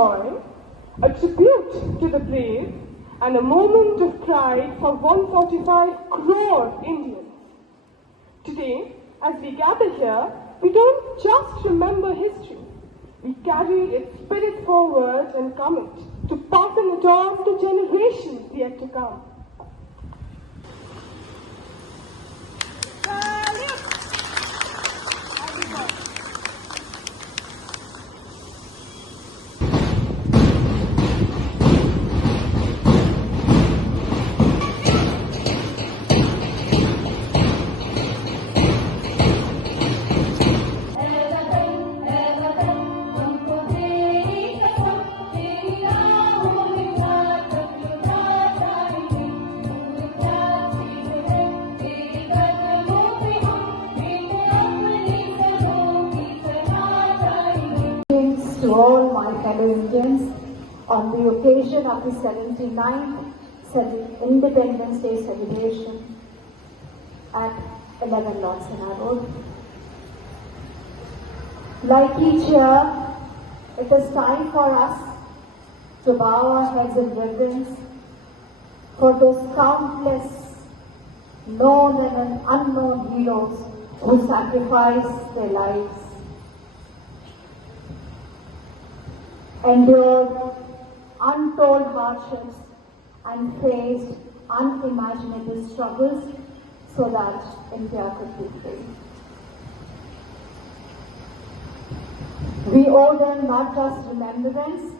joy, a tribute to the brave, and a moment of pride for 145 crore Indians. Today, as we gather here, we don't just remember history. We carry its spirit forward and commit to passing it on to generations yet to come. To all my fellow Indians, on the occasion of the 79th Independence Day celebration at 11 Lord Sinha Road. Like each year, it is time for us to bow our heads in reverence for those countless known and unknown heroes who sacrificed their lives, endured untold hardships, and faced unimaginable struggles so that India could be free. We owe them not just remembrance,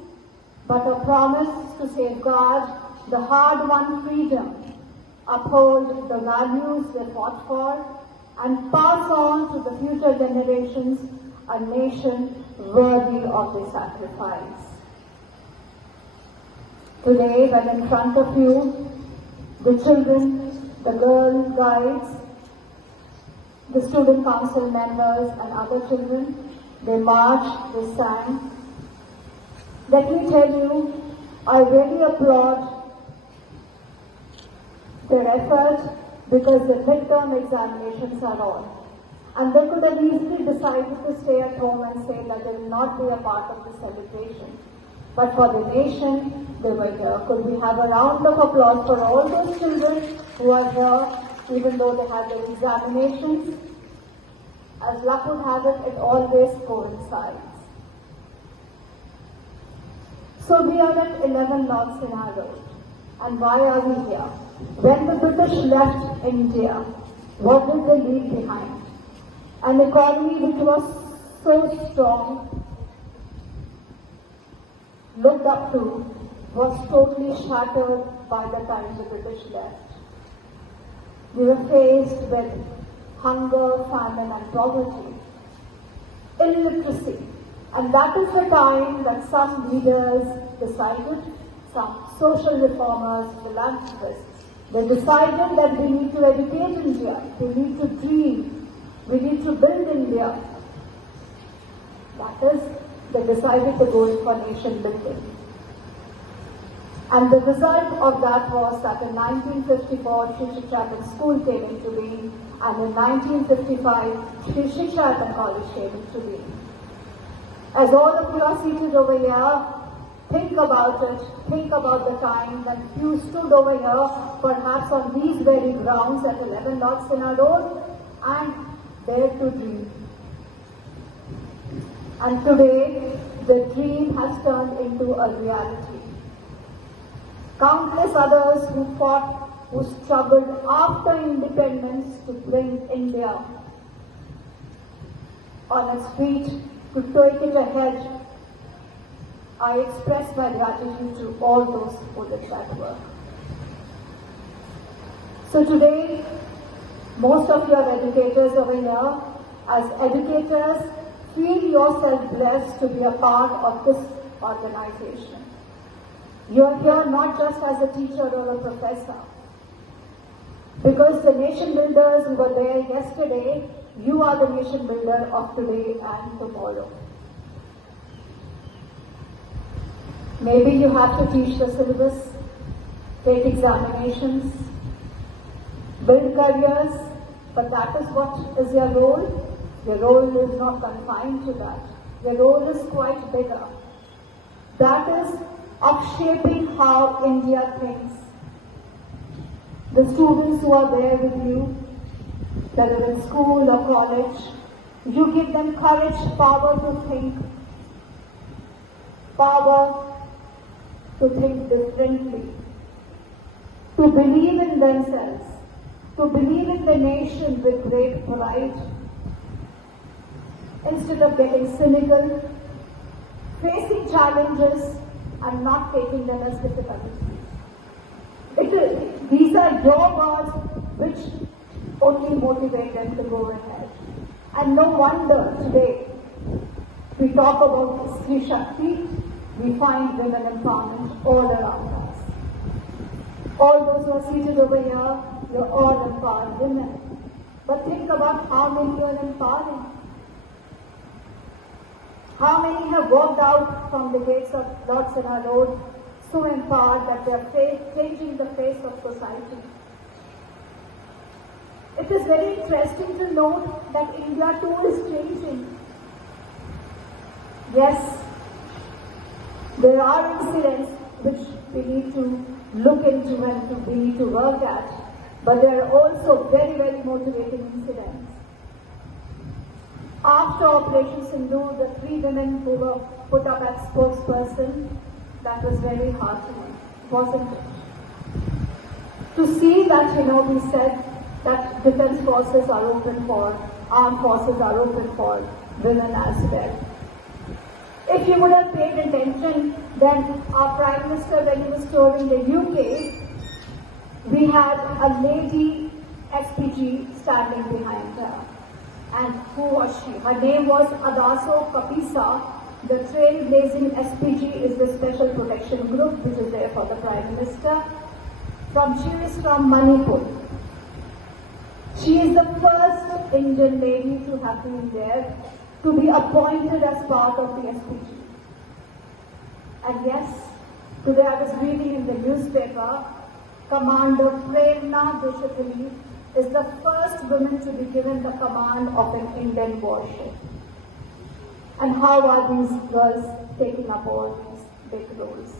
but a promise to safeguard the hard-won freedom, uphold the values they fought for, and pass on to the future generations a nation worthy of their sacrifice. Today, when in front of you, the children, the girl guides, the student council members and other children, they marched, they sang. Let me tell you, I really applaud their effort because the midterm examinations are on. And they could have easily decided to stay at home and say that they will not be a part of the celebration. But for the nation, they were here. Could we have a round of applause for all those children who are here, even though they had their examinations? As luck would have it, it always coincides. So we are at 11 Lord Sinha Road. And why are we here? When the British left India, what did they leave behind? An economy which was so strong, looked up to, was totally shattered by the time the British left. We were faced with hunger, famine and poverty, illiteracy, and that is the time that some leaders decided, some social reformers, philanthropists, they decided that we need to educate India, we need to dream, we need to build India. That is, they decided to go in for nation building. And the result of that was that in 1954, Sri Shikshapan School came into being, and in 1955, Sri Shikshapan College came into being. As all of you are seated over here, think about it, think about the time when you stood over here, perhaps on these very grounds at 11 Lord Sinha Road, and dared to dream. And today, the dream has turned into a reality. Countless others who fought, who struggled after independence to bring India on its feet, to take it ahead. I express my gratitude to all those who did that work. So today, most of you are educators over here. As educators, feel yourself blessed to be a part of this organization. You are here not just as a teacher or a professor. Because the nation builders who were there yesterday, you are the nation builder of today and tomorrow. Maybe you have to teach the syllabus, take examinations, build careers, but that is what is your role. Your role is not confined to that. Your role is quite bigger. that is of shaping how India thinks. The students who are there with you, whether in school or college, you give them courage, power to think differently, to believe in themselves, to believe in the nation with great pride, instead of getting cynical, facing challenges and not taking them as difficulties. These are your words which only motivate them to go ahead. And no wonder today we talk about Stri Shakti, we find women empowerment all around us. All those who are seated over here, you're all empowered women. But think about how many you are empowering. How many have walked out from the gates of Lord Sinha Road so empowered that they are changing the face of society? It is very interesting to note that India too is changing. Yes, there are incidents which we need to look into and we need to work at, but there are also very, very motivating incidents. After Operation Sindoor, the 3 women who were put up as spokesperson, that was very heartening, wasn't it? To see that, we said that defense forces are open for, armed forces are open for women as well. If you would have paid attention, then our Prime Minister, when he was touring the UK, we had a lady SPG standing behind her. And who was she? Her name was Adaso Kapisa. The trailblazing SPG is the Special Protection Group, which is there for the Prime Minister. She is from Manipur. She is the first Indian lady to have been there, to be appointed as part of the SPG. And yes, today I was reading in the newspaper, Commander Prerna Deshapuri is the first woman to be given the command of an Indian warship. And how are these girls taking up all these big roles?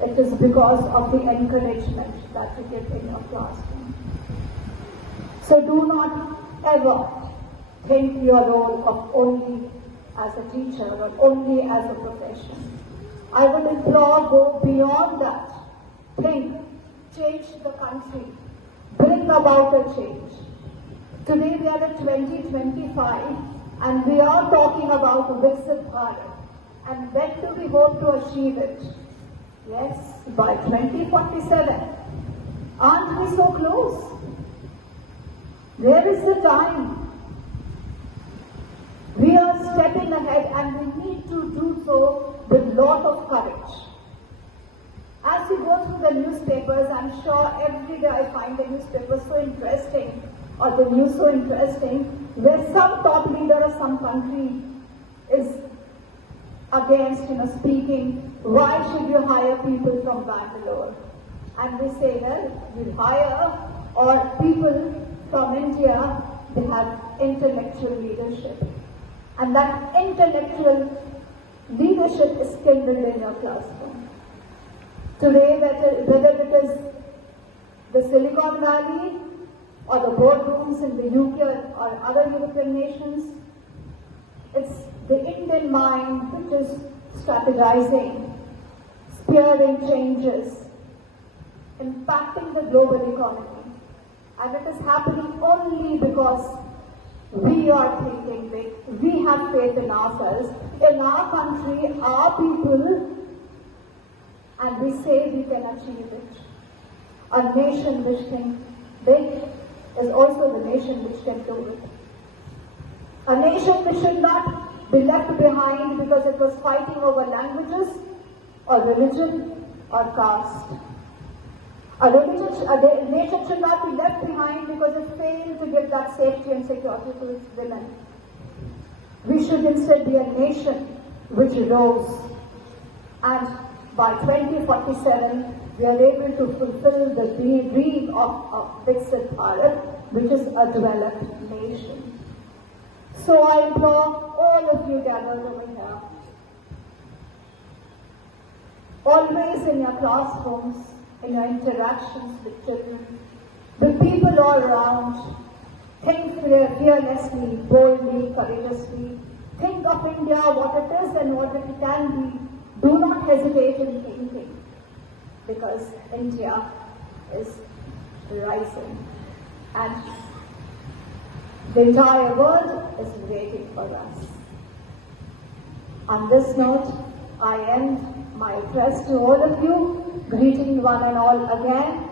It is because of the encouragement that you give in your classroom. So do not ever think your role of only as a teacher or only as a profession. I would implore, go beyond that. Think, change the country, bring about a change. Today we are at 2025 and we are talking about Viksit Bharat. And when do we hope to achieve it? Yes, by 2047. Aren't we so close? Where is the time? We are stepping ahead and we need to do so with a lot of courage. As you go through the newspapers, I'm sure every day I find the newspaper so interesting or the news so interesting where some top leader of some country is against, speaking, why should you hire people from Bangalore? And they say, well, you hire or people from India, they have intellectual leadership. And that intellectual leadership is kindled in your classroom. Today, whether it is the Silicon Valley or the boardrooms in the UK or other European nations, it's the Indian mind which is strategizing, spearing changes, impacting the global economy. And it is happening only because we are thinking big, we have faith in ourselves, in our country, our people, and we say we can achieve it. A nation which thinks big is also the nation which can do it. A nation which should not be left behind because it was fighting over languages or religion or caste. A nation should not be left behind because it failed to give that safety and security to its women. We should instead be a nation which rose, and by 2047 we are able to fulfill the dream of Viksit Bharat, which is a developed nation. So I implore all of you gathered over here always in your classrooms, in your interactions with children, with people all around. Think fearlessly, boldly, courageously. Think of India, what it is and what it can be. Do not hesitate in thinking, because India is rising and the entire world is waiting for us. On this note, I end my address to all of you, greeting one and all again.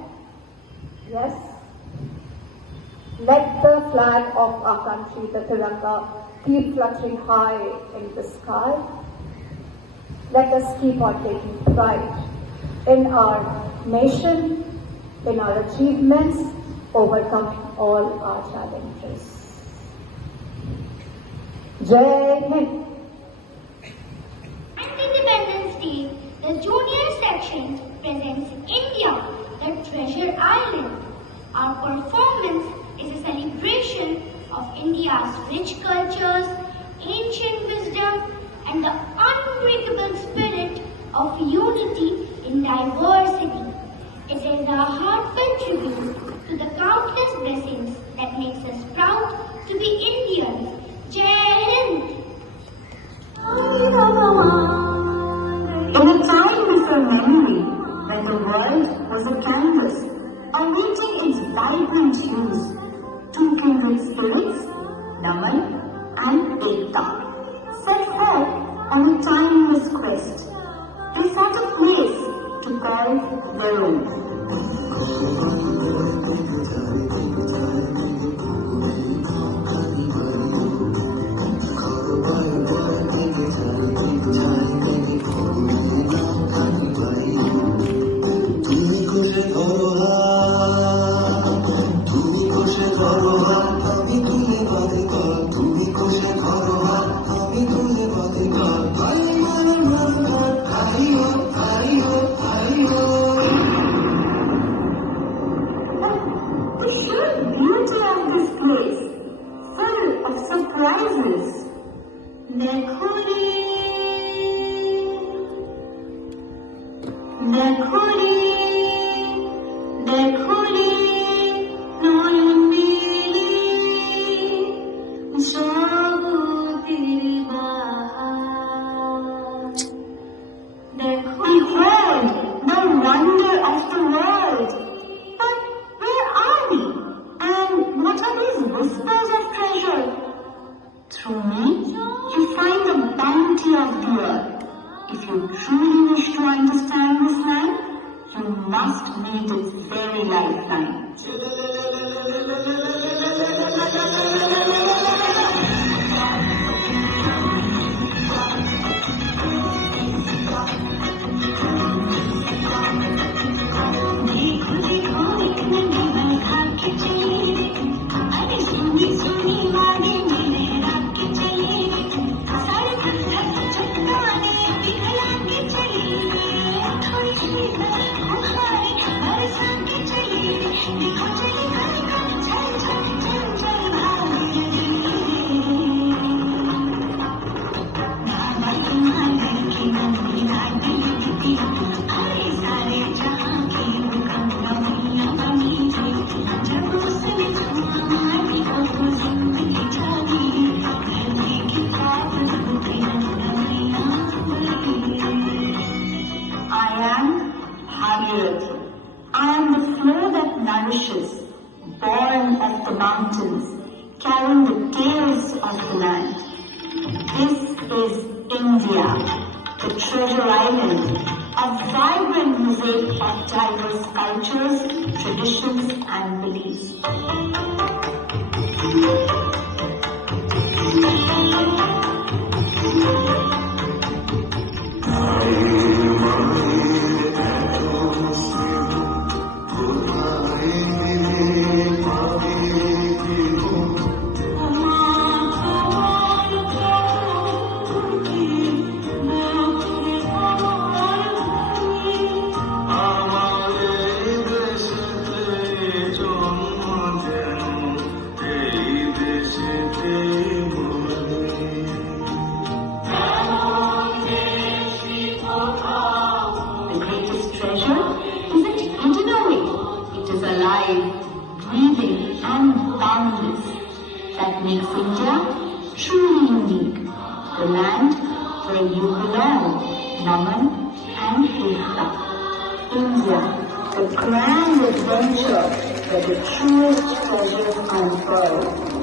Yes, let the flag of our country, the Tiranga, keep fluttering high in the sky. Let us keep on taking pride in our nation, in our achievements, overcoming all our challenges. Jai Hind. And Independence Day, the junior section presents India, the Treasure Island. Our performance is a celebration of India's rich cultures, ancient wisdom, and the unbreakable spirit of unity in diversity. It is a heartfelt tribute to the countless blessings that makes us proud to be Indians. Jai Hind! In a time before memory, when the world was a canvas, awaiting its vibrant hues, two kindred spirits, Naman and Ekta, set forth on a timeless quest. They sought a place to call their own. Surprises. Behold, the wonder of the world. But where are we? And what are these whispers of treasure? Through me, you find the bounty of the earth. If you truly wish to understand this land, you must meet its very lifeline. I am the flow that nourishes, born of the mountains, carrying the gales of the land. This is India, the treasure island, a vibrant mosaic of diverse cultures, traditions, and beliefs. alive, breathing, and boundless, that makes India truly unique, the land where you belong, Naman and Ekta. India, the grand adventure where the truest treasures unfurl.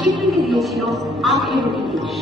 স্বীকৃতি দিয়েছিল 18টি দেশ।